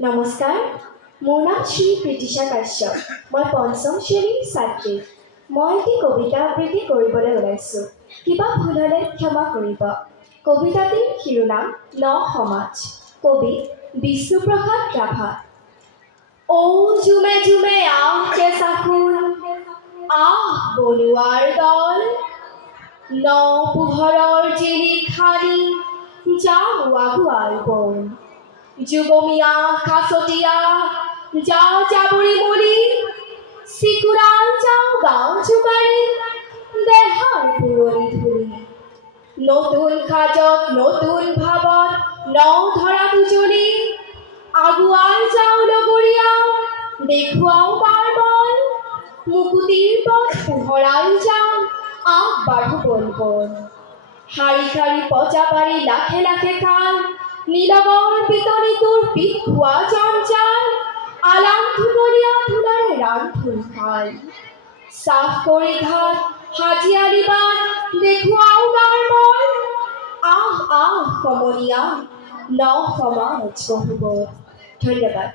নমস্কাৰ, মোৰ নাম শ্ৰী প্ৰীতিশা কাশ্যপ। মই পঞ্চম শ্ৰেণীৰ ছাত্ৰী। মই এটি কবিতা আবৃত্তি কৰিবলৈ ওলাইছোঁ। কিবা ভুল হ'লে ক্ষমা কৰিব। কবিতাটিৰ শিৰোনাম ন সমাজ। কবি বিষ্ণুপ্ৰসাদ ৰাভা। ঔ ঝুমে ঝুমে আহ কেঁচা ফুল, আহ বনুৱাৰ দল, ন পোহৰৰ জিলিক সানি যাওঁ আগুৱাই বল। যুগমীয়া খাচতীয়া যা জাবৰি মলি, চিকুৰাই যাওঁ গাঁও জোকাৰি দেহাৰ পুৰণি ধূলি। নতুন সাজত নতুন ভাৱত ন ধৰা উজলি, আগুৱাই যাওঁ লগৰীয়া দেখুৱাওঁ তাৰ বল। মুকুতিৰ পথ পোহৰাই যাওঁ আগবাঢ়ো বল বল। শাৰী শাৰী পজা পাৰি লাখে লাখে খাল, নীলগৰ পিতনিটোৰ পিত খোৱা জঞ্জাল, আলাম ধুবলীয়া ধূলাৰে ৰান্ধোন খাল। চাফ কৰি ঘাট হাজিয়ালি বাট দেখুৱাওঁ তাৰ বল। আহ আহ সমনীয়া ন সমাজ গঢ়িব। ধন্যবাদ।